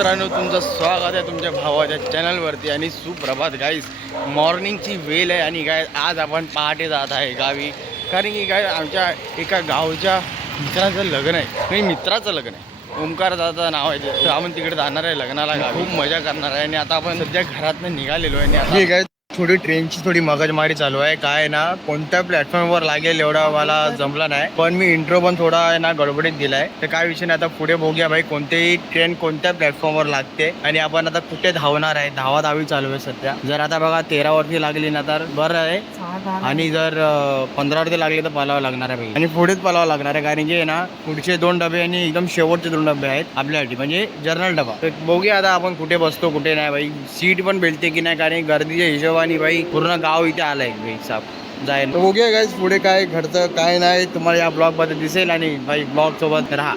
मित्रांनो, तुमचं स्वागत आहे तुमच्या भावाच्या चॅनलवरती. आणि सुप्रभात गाईस, मॉर्निंगची वेळ आहे. आणि काय आज आपण पहाटे जात आहे गावी, कारण की काय आमच्या एका गावच्या मित्राचं लग्न आहे. नाही, मित्राचं लग्न आहे. ओमकार दादा नाव आहे. तर आपण तिकडे जाणार आहे लग्नाला. खूप मजा करणार आहे. आणि आता आपण सध्या घरातनं निघालेलो आहे. आणि काय थोडी ट्रेनची थोडी मगजमारी चालू आहे. काय ना, कोणत्या प्लॅटफॉर्मवर लागेल एवढा मला जमला नाही, पण मी इंट्रो पण थोडा आहे ना गडबडीत दिलाय. तर काय विषय नाही, आता पुढे बघूया भाई कोणतीही ट्रेन कोणत्या प्लॅटफॉर्मवर लागते आणि आपण आता कुठे धावणार आहे. धावाधावी चालू आहे सध्या. जर आता बघा 13 वरती लागली ना तर बरं आहे, आणि जर 15 वरती लागली तर पलावं लागणार आहे भाई. आणि पुढेच पलावं लागणार आहे, कारण की ना पुढचे 2 डबे आणि एकदम शेवटचे 2 डबे आहेत आपल्यासाठी, म्हणजे जर्नल डबा. तर बघूया आता आपण कुठे बसतो कुठे नाही भाई. सीट पण भेटते की नाही, कारण गर्दीच्या हिशोबाने भाई पूर्ण गाव इथे आलाय भाई साहेब जायला. बघूया गाईज पुढे काय घडतं काय नाही, तुम्हाला या ब्लॉग मध्ये दिसेल. आणि भाई ब्लॉग सोबत राहा.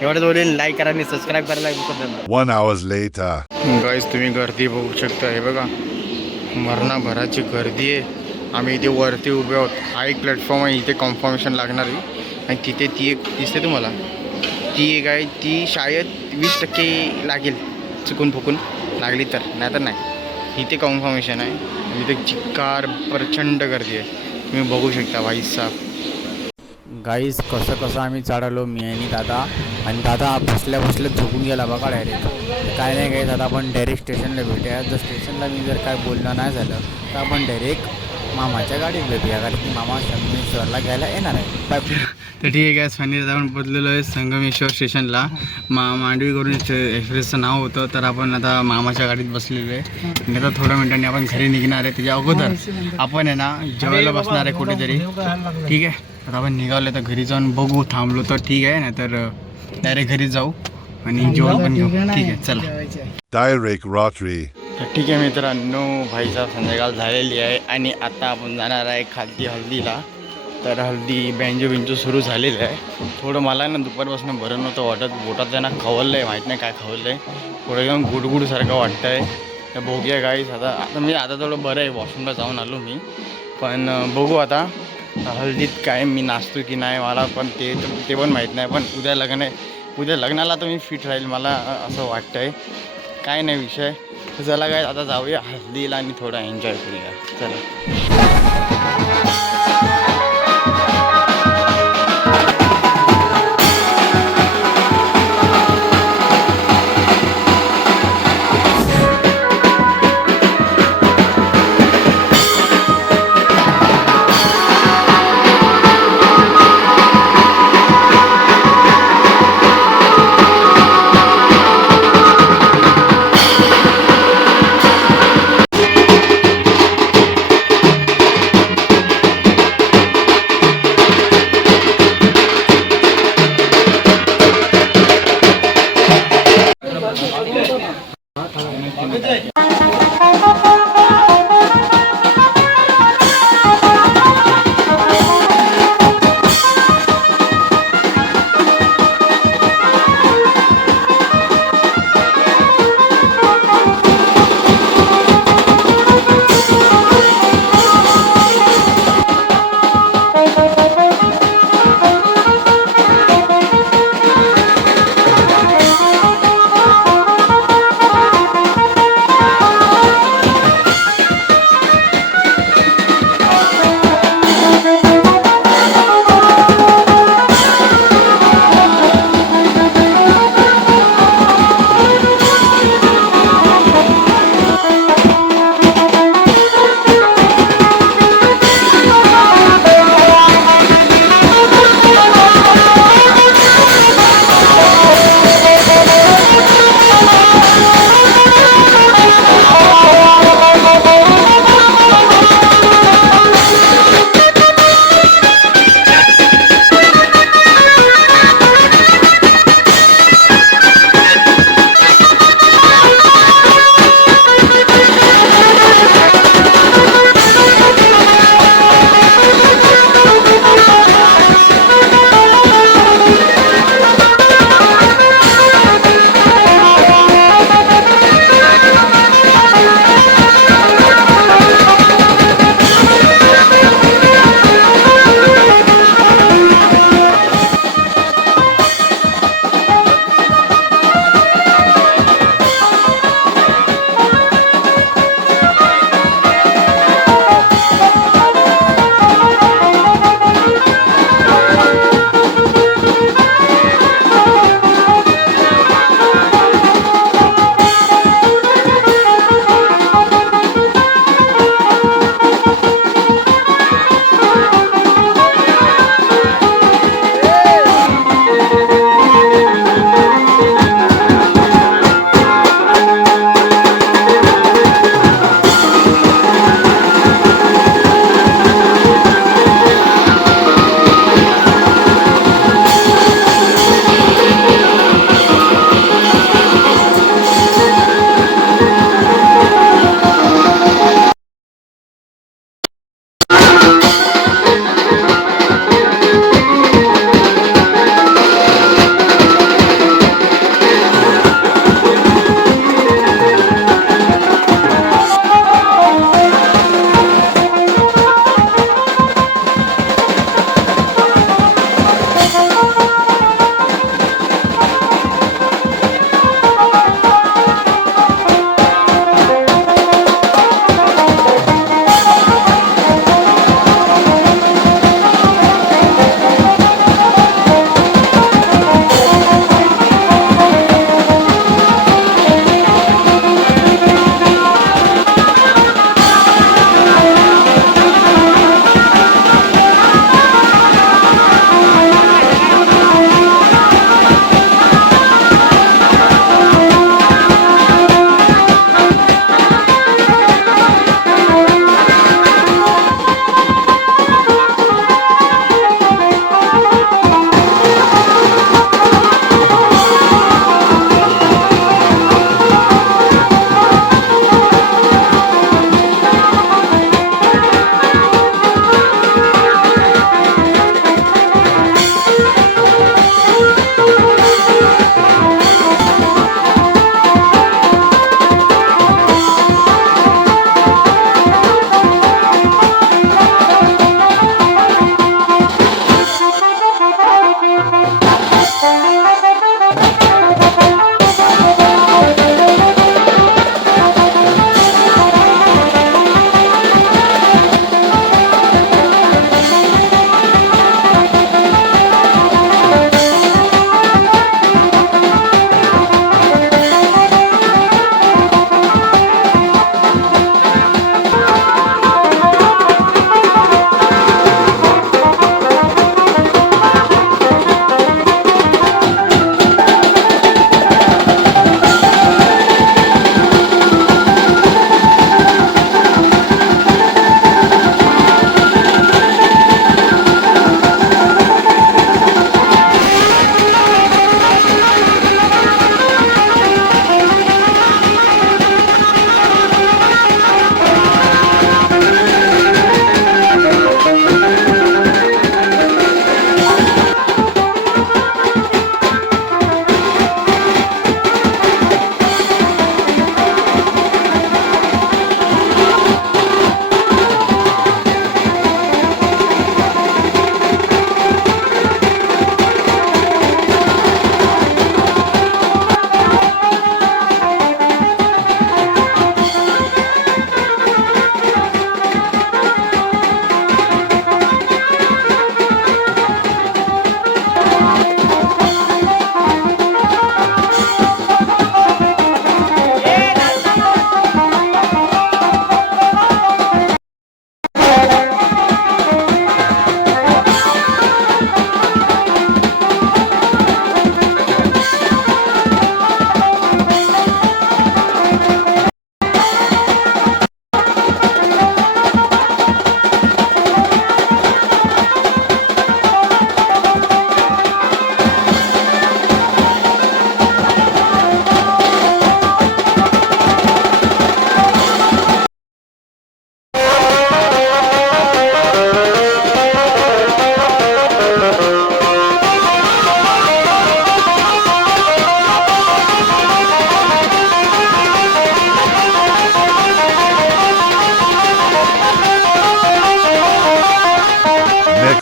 एवढं बोलेल, लाईक करा आणि सबस्क्राईब करायला विसरू नका. 1 hour later. गाईज तुम्ही गर्दी बघू शकता. हे बघा, मरणाभराची गर्दी आहे. आम्ही इथे वरती उभे आहोत. हा एक प्लॅटफॉर्म आहे, इथे कन्फर्मेशन लागणार आहे. आणि तिथे ती एक दिसते तुम्हाला, ती एक आहे. ती शायद 20% लागेल, चुकून फुकून लागली तर, नाही तर नाही. इथे कन्फर्मेशन आहे. इथे चिक्कार प्रचंड गर्दी आहे, तुम्ही बघू शकता भाई साहेब. गाईस कसं आम्ही चढालो मी आणि दादा. आणि दादा बसल्या झोपून गेला बघा डायरेक्ट. काय नाही गाईस, आता आपण डायरेक्ट स्टेशनला भेटूया. जर स्टेशनला मी जर काय बोलणं नाही झालं तर आपण डायरेक्ट मामाच्या गाडीत भेटूया, कारण की मामा संगमेश्वरला घ्यायला येणार आहे. बाय. तर ठीक आहे, फनीर आपण बदलेलो आहे संगमेश्वर स्टेशनला. मांडवी करून एक्सप्रेसचं नाव होतं. तर आपण आता मामाच्या गाडीत बसलेलो आहे. आणि आता थोड्या मिनिटांनी आपण घरी निघणार आहे. त्याच्या अगोदर आपण आहे ना जेवायला बसणार आहे कुठेतरी. ठीक आहे, आता आपण निघालो तर घरी जाऊन बघू. थांबलो तर ठीक आहे, नाहीतर डायरेक्ट घरी जाऊ आणि जेवण पण घेऊ. ठीक आहे, चला. Direct Rotary. तर ठीक आहे मित्रांनो, भाईसाहेब संध्याकाळ झालेली आहे. आणि आता आपण जाणार आहे खालती हल्दीला. तर हल्दी बँजो सुरू झालेलं आहे. थोडं मला ना दुपारपासून बरं नव्हतं वाटत. बोटात त्यांना खवललं आहे, माहीत नाही काय खवललं आहे. थोडं एकदम गुडगुडसारखं वाटतं आहे. तर बघूया गाईस, आता मी आता थोडं बरं आहे, वॉशरूमला जाऊन आलो मी. पण बघू आता हल्दीत काय मी नाचतो की नाही, मला पण ते पण माहीत नाही. पण उद्या लग्न आहे, उद्या लग्नाला तर मी फिट राहील मला असं वाटतं आहे. काय नाही विषय. तर चला काय आता जाऊया हल्दीला आणि थोडा एन्जॉय करूया. चला.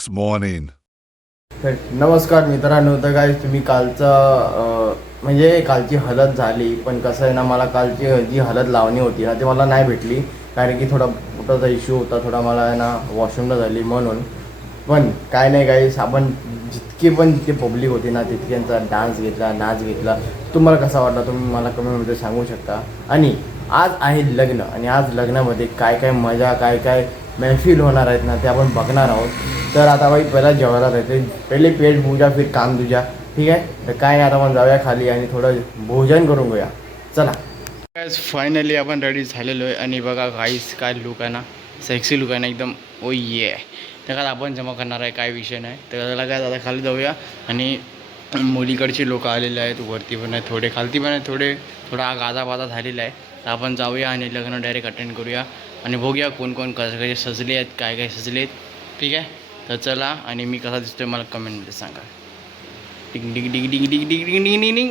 next morning. तर नमस्कार मित्रांनो. तर काय तुम्ही म्हणजे कालची हलत झाली, पण कसं आहे ना, मला कालची जी हलत लावणी होती ना ती मला नाही भेटली, कारण की थोडा पोटाचा इश्यू होता, थोडा मला आहे ना वॉशरूमला झाली म्हणून. पण काय नाही गाईस, आपण जितके पण तिथे पब्लिक होती ना तितक्यांचा डान्स घेतला, नाच घेतला. तुम्हाला कसा वाटला तुम्ही मला कमेंटमध्ये सांगू शकता. आणि आज आहे लग्न, आणि आज लग्नामध्ये काय काय मजा, काय काय महफिल होणार आहेत ना ते आपण बघणार आहोत. तर आता बाई पहिला जेवायला जायचे, पहिले पेट पूजा फिर काम तुझ्या, ठीक आहे. तर काय नाही, आता आपण जाऊया खाली आणि थोडं भोजन करून घेऊया. चला गाईस, फायनली आपण रेडी झालेलो आहे. आणि बघा गाईस काय लुक आहे ना, सेक्सी लुक आहे ना एकदम. ओ ये, तर काय आपण जमा करणार आहे, काय विषय नाही. तर त्याला काय आता खाली जाऊया. आणि मुलीकडची लोक आलेले आहेत, वरती पण आहे थोडे, खालती पण आहे थोडे, थोडा गाजाबाजा झालेला आहे. तर आपण जाऊया आणि लग्न डायरेक्ट अटेंड करूया आणि बघूया कोण कोण कसं कसे सजले आहेत, काय काय सजले आहेत, ठीक आहे. तर चला, आणि मी कसा दिसतोय मला कमेंटमध्ये सांगा. डिंग डिंग डिंग डिंग डिंग डिंग डिंग डिंग डिंग.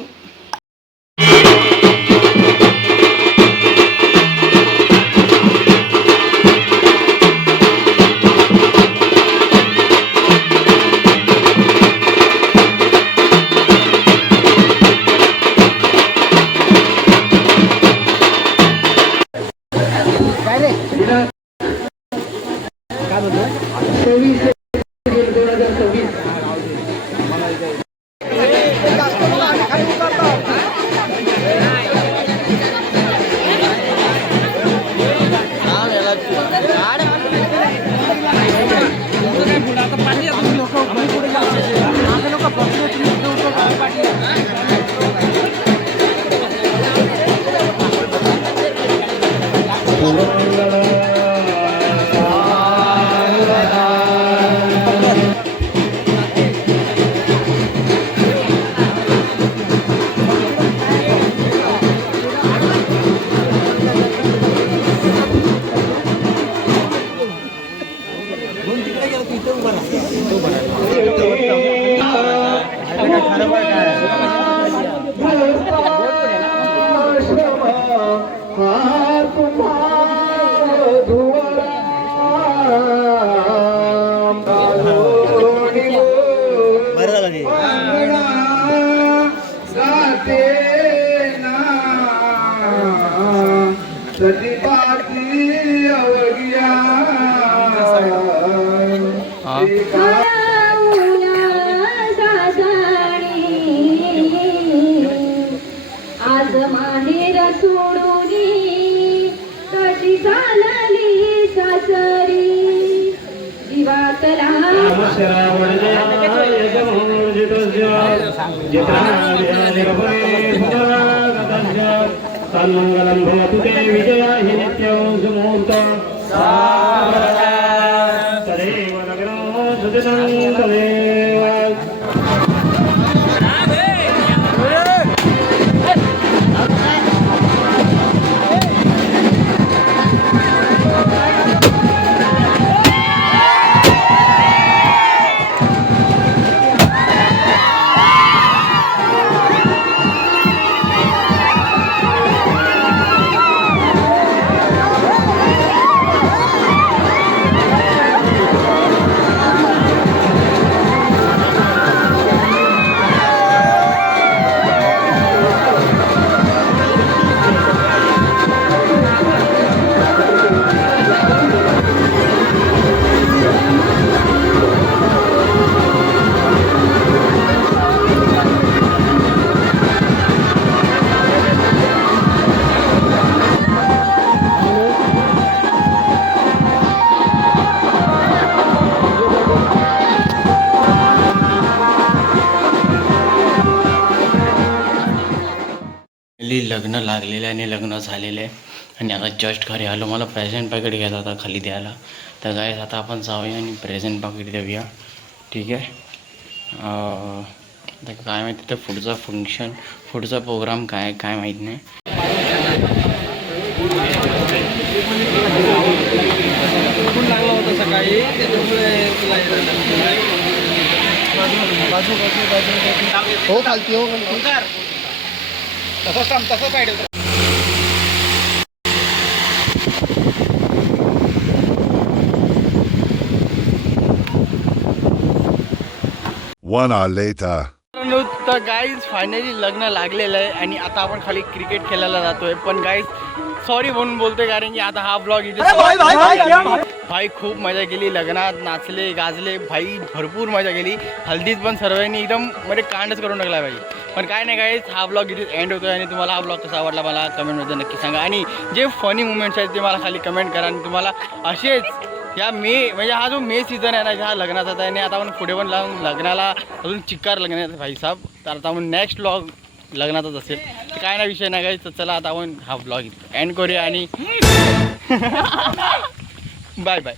आज माहेर सोडूनी कशी चालली सासरी जीवातला तन्मंगलं भवतु ते विजया हि नित्यं सुमूर्त तदेव नगरो सुदिनं तदेव. लग्न लागलेलं आहे आणि लग्न झालेलं आहे. आणि आता जस्ट घरी आलो, मला प्रेझेंट पॅकेट घ्यायचा होता खाली द्यायला. तर काय आता आपण जाऊया आणि प्रेझेंट पॅकेट देऊया, ठीक आहे. आता काय माहिती तर पुढचा फंक्शन, पुढचा प्रोग्राम काय काय माहीत नाही. लागला होता सकाळी, त्याच्यामुळे हो खालती हो तसंच काम तसं साईड 1 hour later. तर गाईज फायनली लग्न लागलेलं आहे आणि आता आपण खाली क्रिकेट खेळायला जातोय. पण गाईज सॉरी म्हणून बोलतोय कारण की आता हा ब्लॉग इथे भाई खूप मजा केली लग्नात, नाचले गाजले भाई, भरपूर मजा केली. हल्दीत पण सर्वांनी एकदम म्हणजे कांडच करून टाकला भाई. पण काय नाही गाईज, हा ब्लॉग इथे एंड होतोय आणि तुम्हाला हा ब्लॉग कसा आवडला मला कमेंटमध्ये नक्की सांगा. आणि जे फनी मुमेंट्स आहेत ते मला खाली कमेंट करा. आणि तुम्हाला असेच या म्हणजे हा जो मे सीझन आहे ना हा लग्नाचा आहे आणि आता आपण पुढे पण लग्नाला अजून चिक्कार लग्न आहे भाई साहेब. तर आता आपण नेक्स्ट ब्लॉग लग्नाचाच असेल तर काय ना विषय नाही काय. तर चला आता आपण हा ब्लॉग एंड करूया आणि बाय बाय.